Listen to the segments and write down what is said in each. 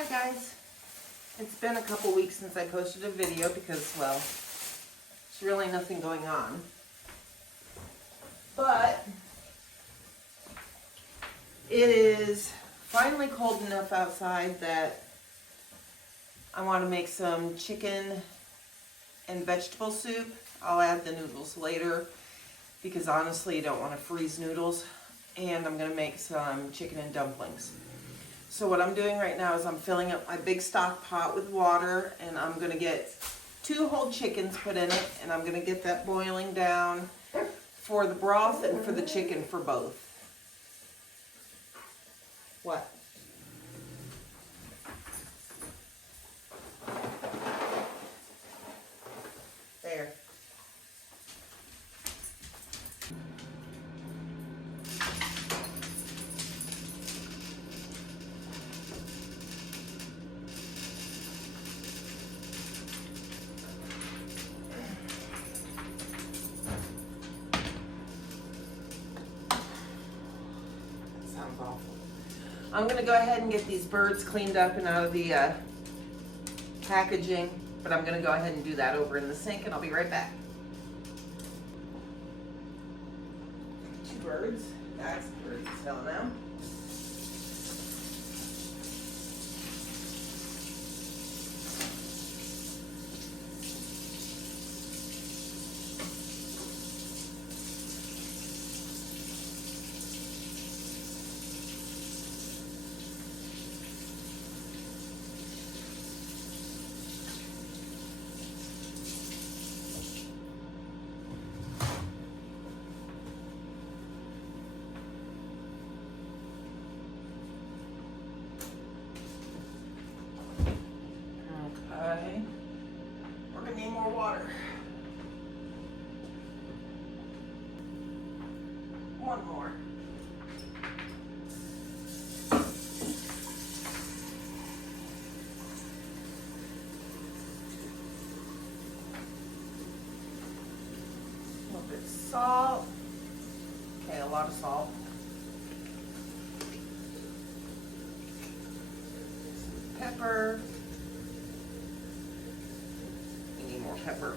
Hi guys, it's been a couple weeks since I posted a video because, well, there's really nothing going on. But it is finally cold enough outside that I want to make some chicken and vegetable soup. I'll add the noodles later because honestly I don't want to freeze noodles. And I'm going to make some chicken and dumplings. So what I'm doing right now is I'm filling up my big stock pot with water, and I'm going to get 2 whole chickens put in it, and I'm going to get that boiling down for the broth and for the chicken for both. What? There. Sounds awful. I'm going to go ahead and get these birds cleaned up and out of the packaging, but I'm going to go ahead and do that over in the sink, and I'll be right back. 2 birds. That's the bird smell now. Okay. We're gonna need more water. 1 more. A little bit of salt. Okay, a lot of salt. Some pepper. We need more pepper.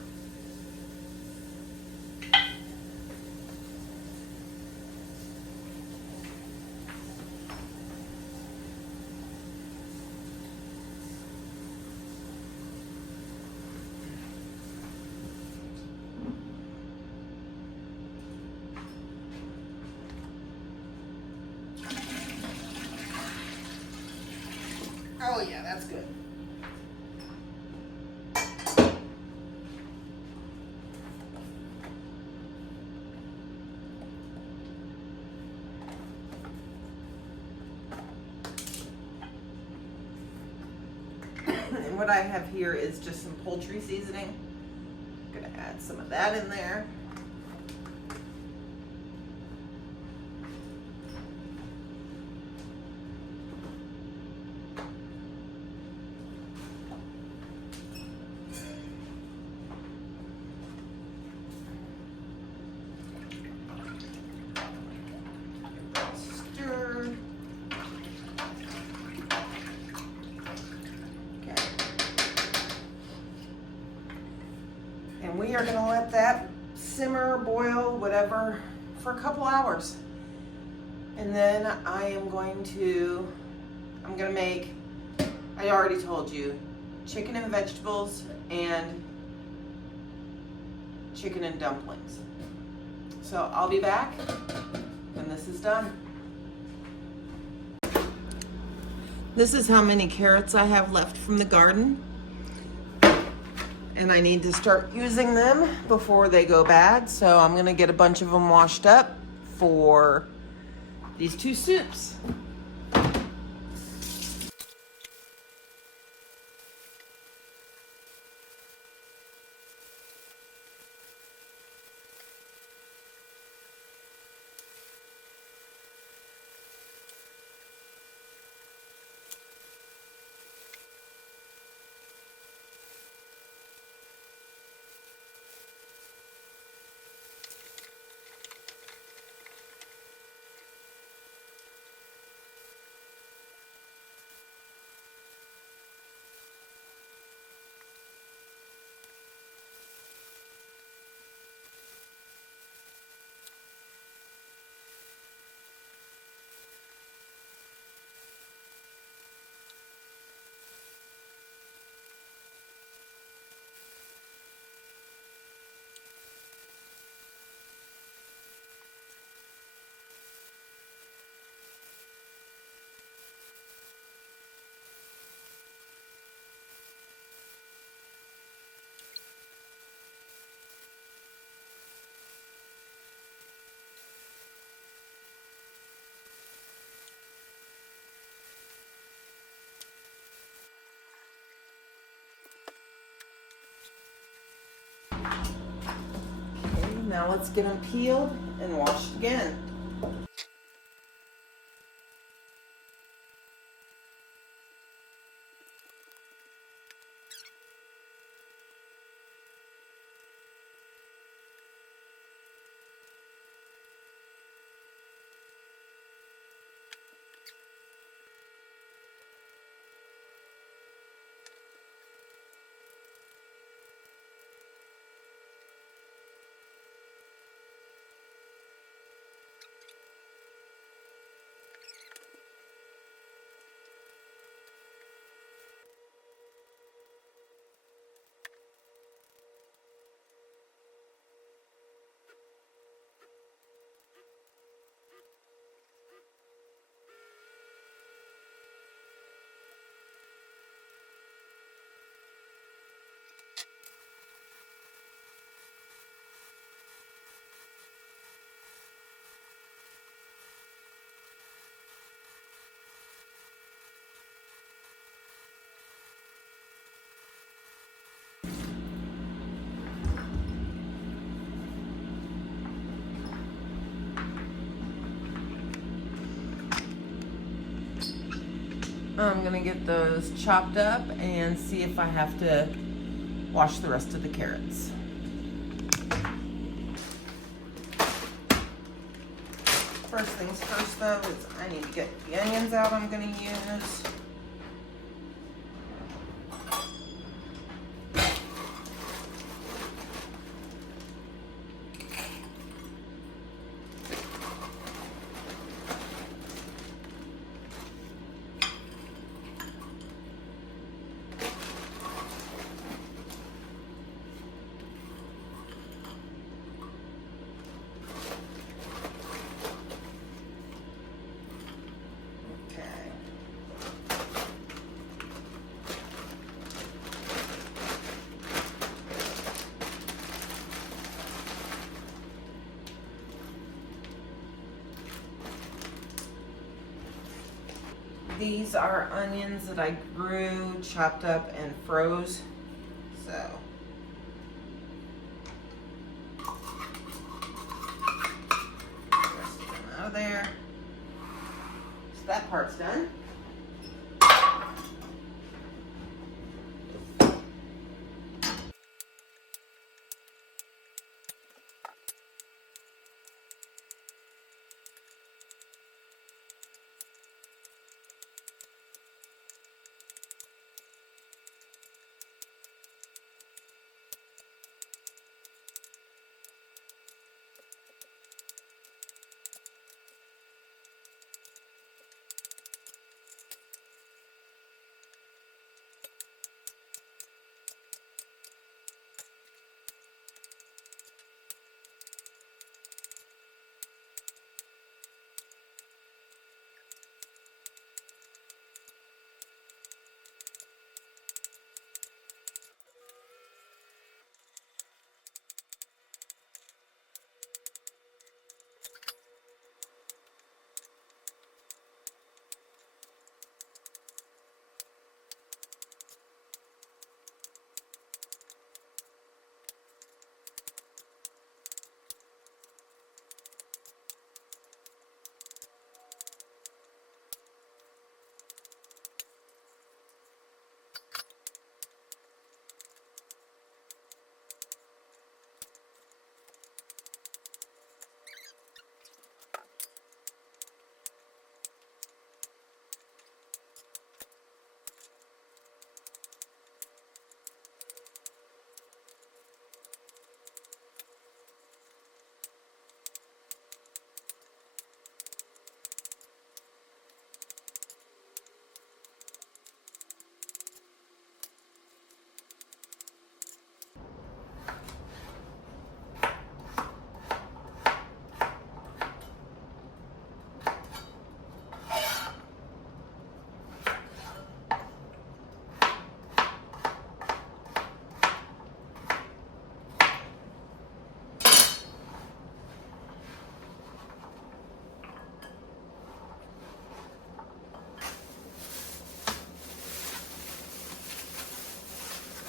Oh yeah, that's good. And what I have here is just some poultry seasoning. I'm gonna add some of that in there. Stir. Okay. And we are gonna let that simmer, boil, whatever, for a couple hours. And then I'm gonna make, I already told you, chicken and vegetables and chicken and dumplings. So I'll be back when this is done. This is how many carrots I have left from the garden. And I need to start using them before they go bad. So I'm gonna get a bunch of them washed up for these 2 soups. Now let's get them peeled and washed again. I'm gonna get those chopped up and see if I have to wash the rest of the carrots. First things first though is I need to get the onions out I'm gonna use. These are onions that I grew, chopped up, and froze. So, rest of them out of there. So that part's done.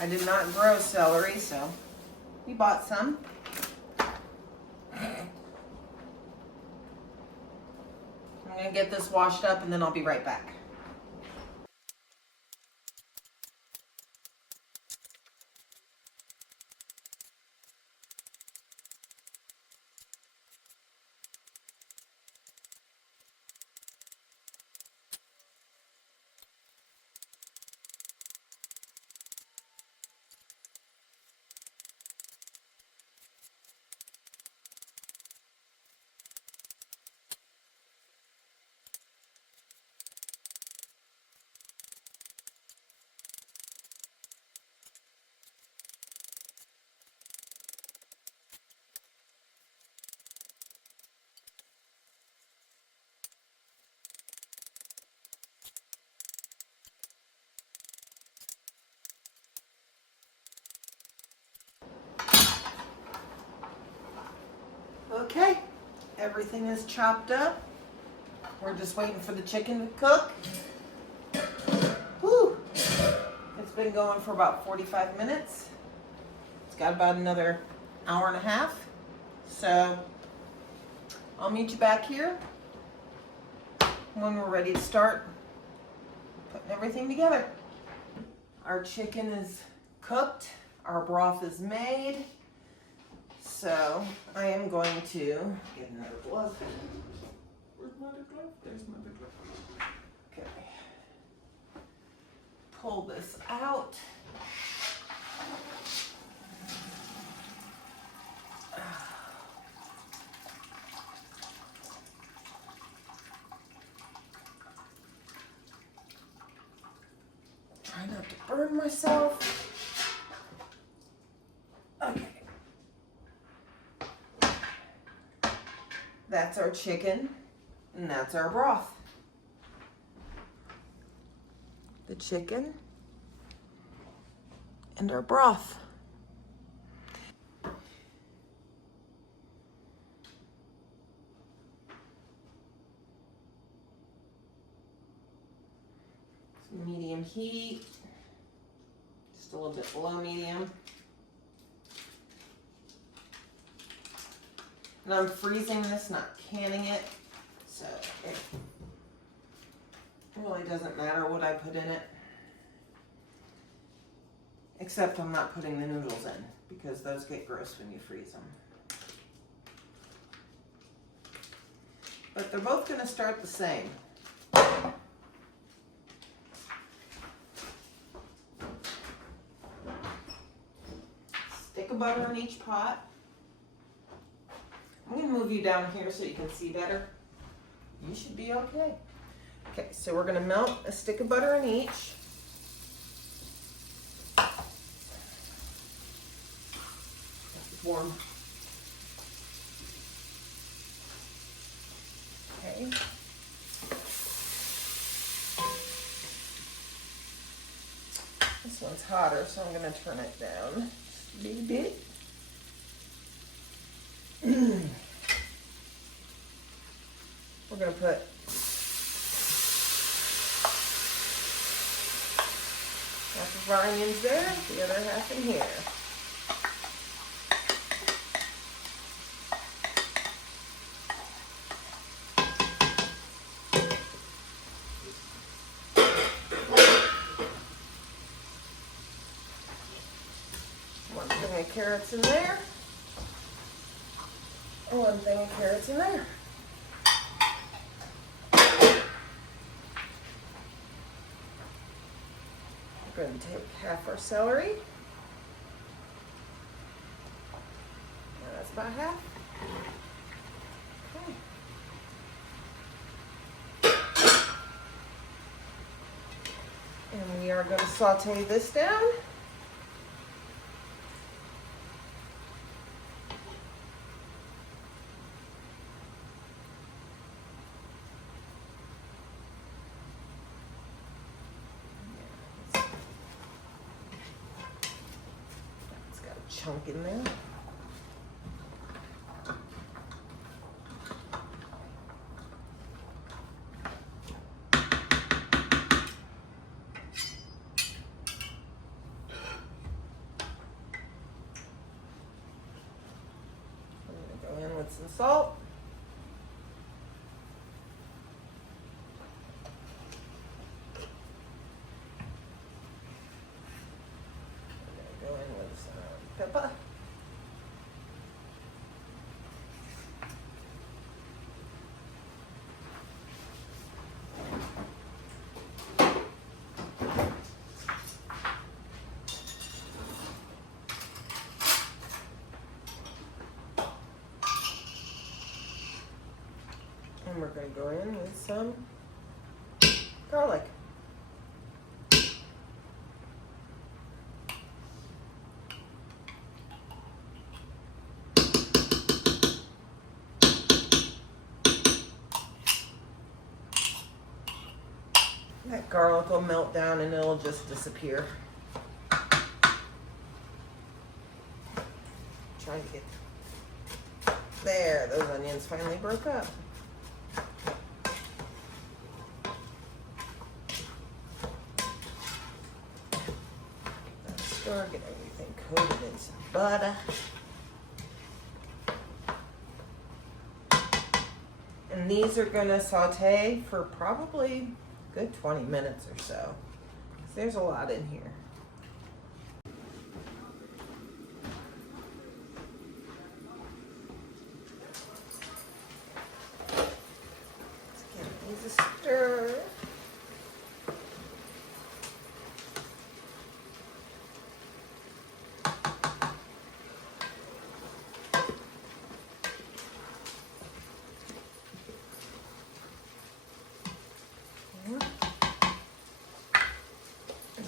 I did not grow celery, so we bought some. gonna get this washed up and then I'll be right back. Okay, everything is chopped up. We're just waiting for the chicken to cook. Whew. It's been going for about 45 minutes. It's got about another hour and a half. So I'll meet you back here when we're ready to start putting everything together. Our chicken is cooked. Our broth is made. So I am going to get another glove. Where's my other glove? There's my other glove. Okay. Pull this out. Try not to burn myself. Okay. That's our chicken, and that's our broth. The chicken and our broth. Medium heat, just a little bit below medium. And I'm freezing this, not canning it, so it really doesn't matter what I put in it. Except I'm not putting the noodles in, because those get gross when you freeze them. But they're both gonna start the same. Stick of butter in each pot. I'm going to move you down here so you can see better. You should be okay. Okay, so we're going to melt a stick of butter in each. It's warm. Okay. This one's hotter, so I'm going to turn it down just a little bit. We're going to put half of our onions there, the other half in here. One thing of carrots in there. One thing of carrots in there. We're going to take half our celery. Now that's about half. Okay. And we are going to saute this down. Chunk in there. I'm going to go in with some salt. And we're going to go in with some garlic. That garlic will melt down and it'll just disappear. Trying to get there. Those onions finally broke up. Stir, get everything coated in some butter. And these are gonna saute for probably a good 20 minutes or so. There's a lot in here. Let's give these a stir.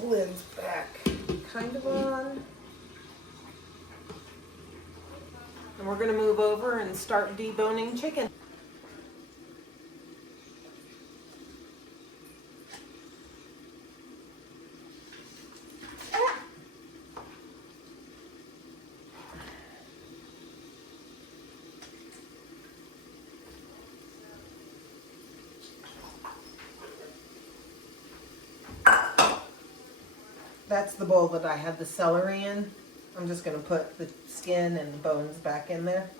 Lid's back kind of on. And we're going to move over and start deboning chicken. That's the bowl that I had the celery in. I'm just going to put the skin and the bones back in there.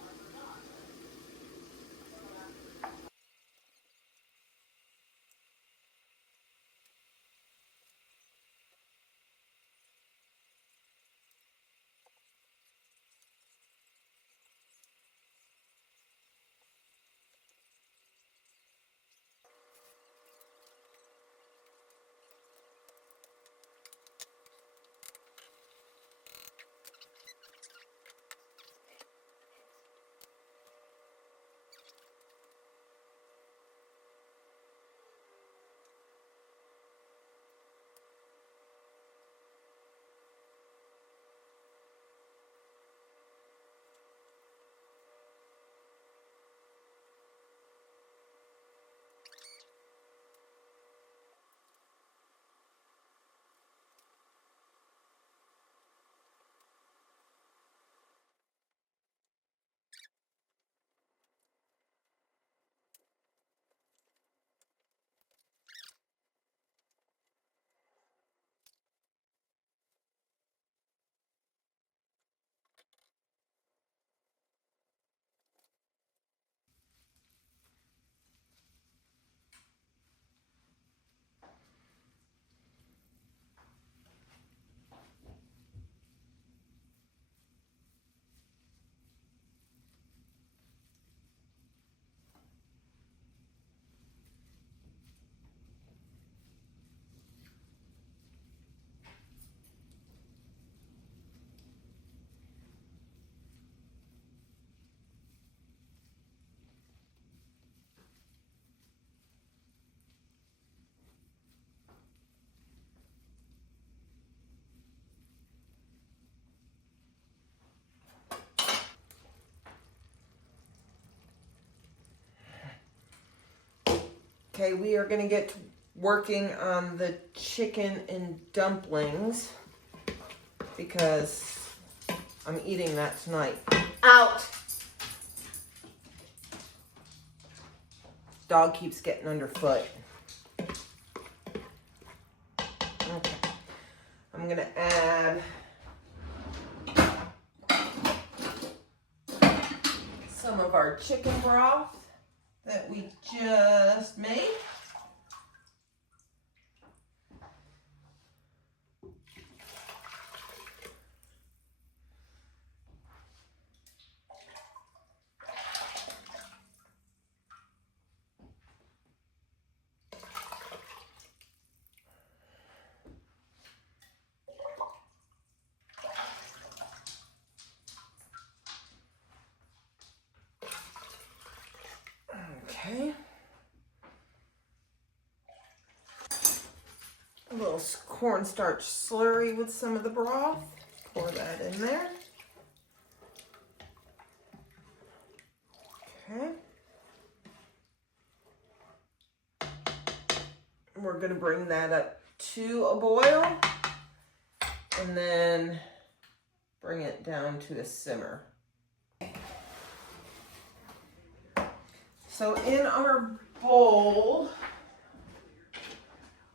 Okay, we are going to get to working on the chicken and dumplings because I'm eating that tonight. Out! Dog keeps getting underfoot. Okay. I'm going to add some of our chicken broth that we just made. Okay. little cornstarch slurry with some of the broth. Pour that in there. Okay. We're gonna bring that up to a boil and then bring it down to a simmer. So in our bowl,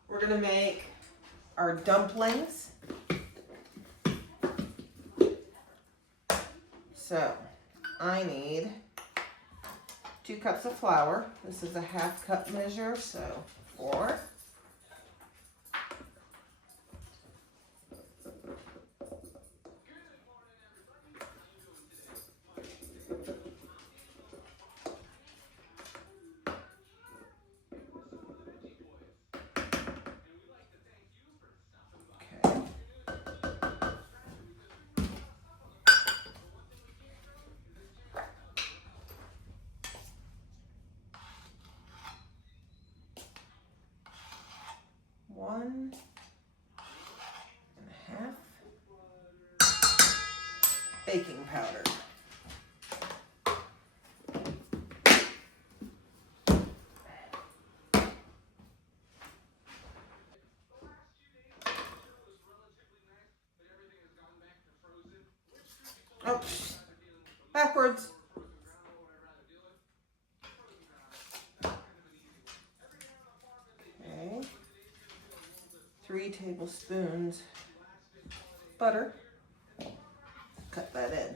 we're gonna make our dumplings. So I need 2 cups of flour. This is a 1/2 cup measure, so 4. Okay. 1.5 baking powder. Oops, backwards. Okay, 3 tablespoons butter. Cut that in.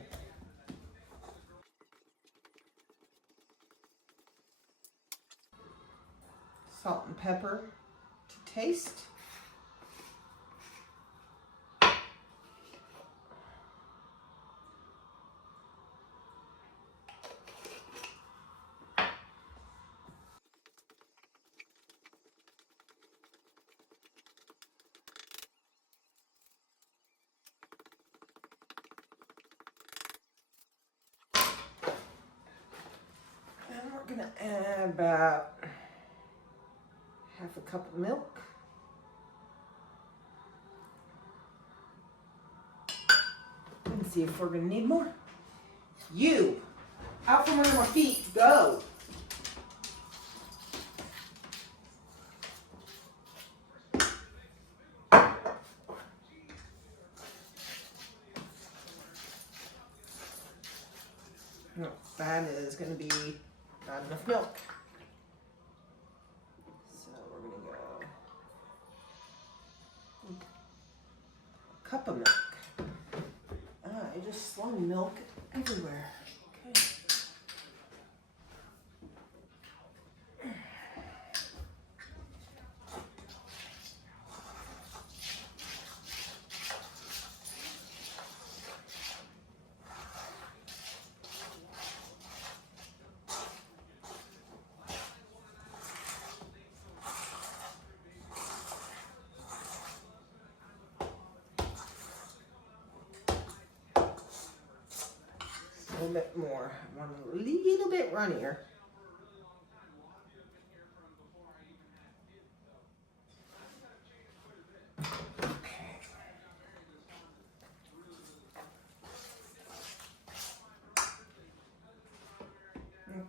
Salt and pepper to taste. And we're gonna add about 1/2 cup of milk. And see if we're gonna need more. You, out from under my feet, go. No, that is gonna be not enough milk. So we're gonna go a cup of milk. I just slung milk everywhere. Okay. A little bit more. I want a little bit runnier.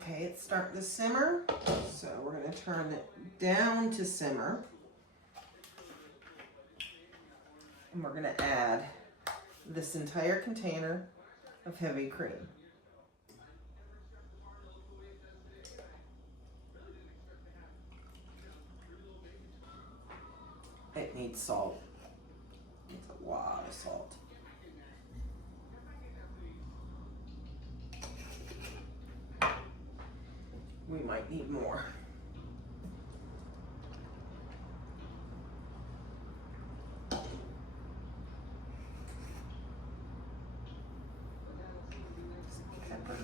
Okay, it's starting to simmer, so we're going to turn it down to simmer. And we're going to add this entire container of heavy cream. It needs salt. It needs a lot of salt. We might need more. Pepper.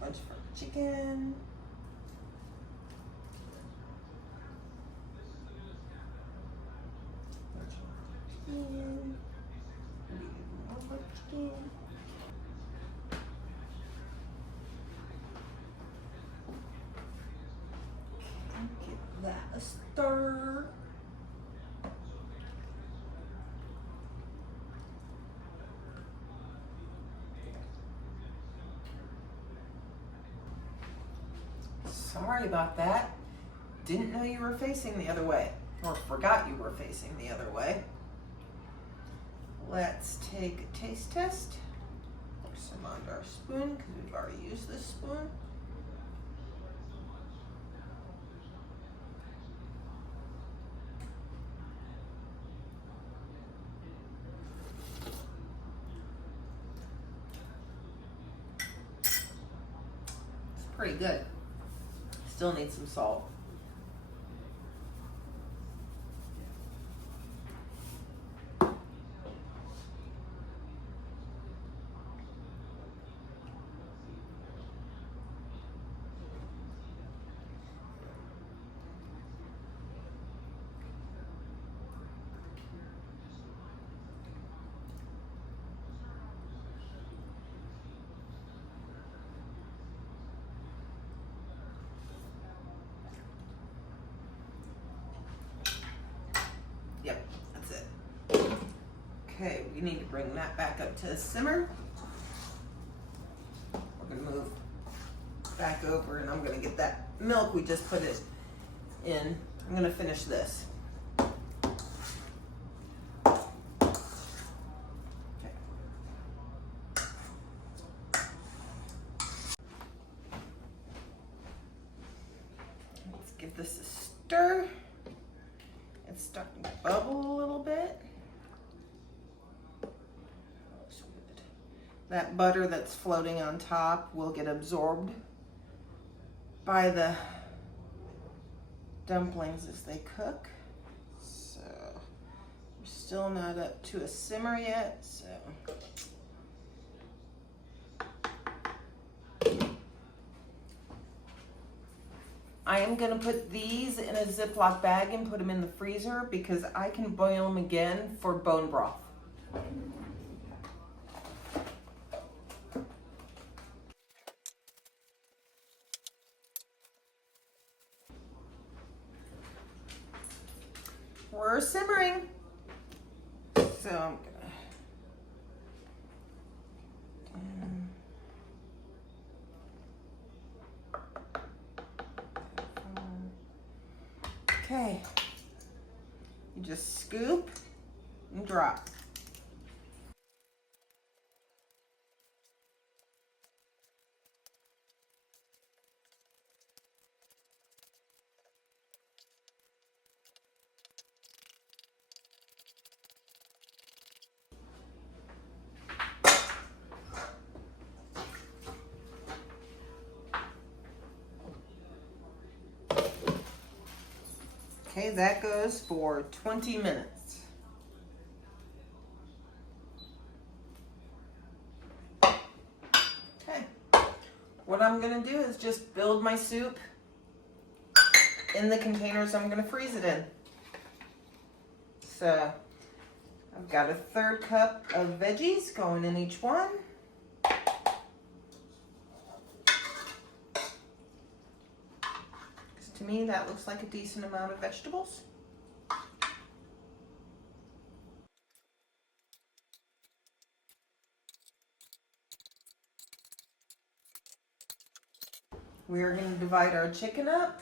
Bunch of our chicken. Stir. Sorry about that. Didn't know you were facing the other way, or forgot you were facing the other way. Let's take a taste test. Pour some onto our spoon because we've already used this spoon. It's pretty good. Still need some salt. Yep, that's it. Okay, we need to bring that back up to a simmer. We're gonna move back over and I'm gonna get that milk we just put it in. I'm gonna finish this. Okay. Let's give this a stir. It's starting to bubble a little bit. That butter that's floating on top will get absorbed by the dumplings as they cook. So we're still not up to a simmer yet, so I am gonna put these in a Ziploc bag and put them in the freezer because I can boil them again for bone broth. We're simmering. So I'm gonna okay. You just scoop and drop. Okay, that goes for 20 minutes. Okay, what I'm gonna do is just build my soup in the containers I'm gonna freeze it in. So, I've got a 1/3 cup of veggies going in each one. To me, that looks like a decent amount of vegetables. We are going to divide our chicken up.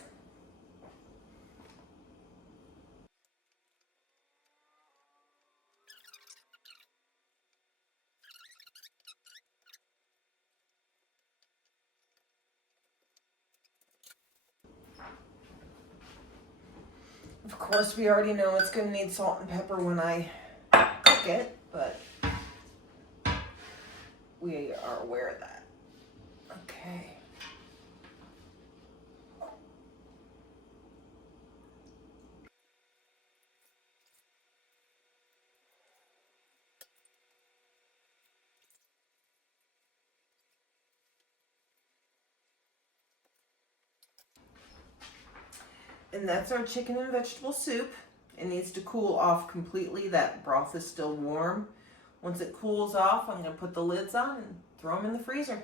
Of course, we already know it's going to need salt and pepper when I cook it, but we are aware of that. Okay. And that's our chicken and vegetable soup. It needs to cool off completely. That broth is still warm. Once it cools off, I'm going to put the lids on and throw them in the freezer.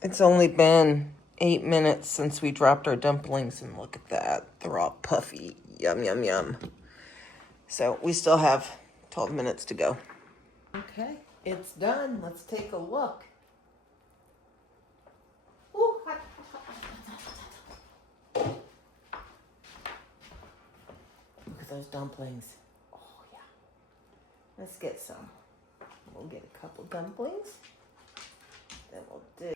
It's only been 8 minutes since we dropped our dumplings, and look at that. They're all puffy. Yum, yum, yum. So we still have 12 minutes to go. Okay, it's done. Let's take a look. Ooh, hot, hot, hot, hot, hot. Look at those dumplings. Oh, yeah. Let's get some. We'll get a couple dumplings. Then we'll do.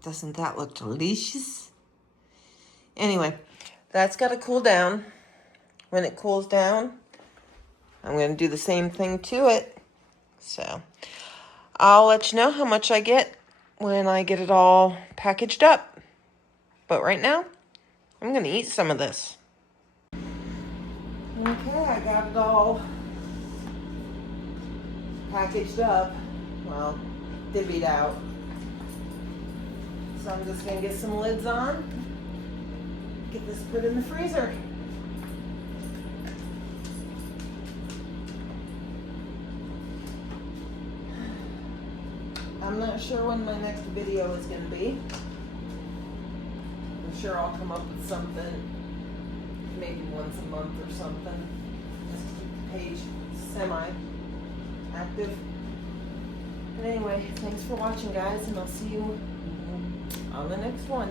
Doesn't that look delicious? Anyway, that's got to cool down. When it cools down, I'm going to do the same thing to it. So I'll let you know how much I get when I get it all packaged up. But right now, I'm going to eat some of this. Okay, I got it all packaged up. Well, divvied out. So I'm just going to get some lids on. Get this put in the freezer. I'm not sure when my next video is going to be. I'm sure I'll come up with something, maybe once a month or something. Just keep the page semi-active. But anyway, thanks for watching, guys, and I'll see you on the next one.